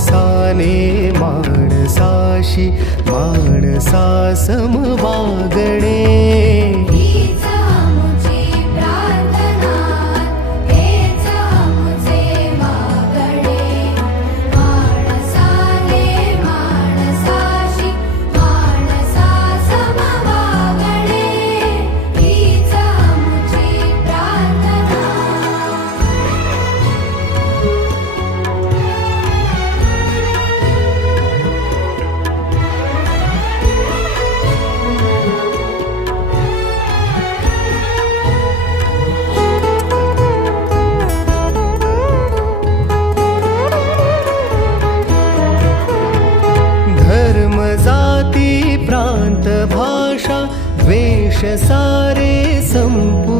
माणसाने माणसाशी माणसा सम वागणे. हीच आमुची प्रार्थना, हेच आमुचे मागणे. माणसाने माणसाशी माणसा सम वागणे. हीच आमुची प्रार्थना. धर्म जाती प्रांत भाषा द्वेष सारे संपू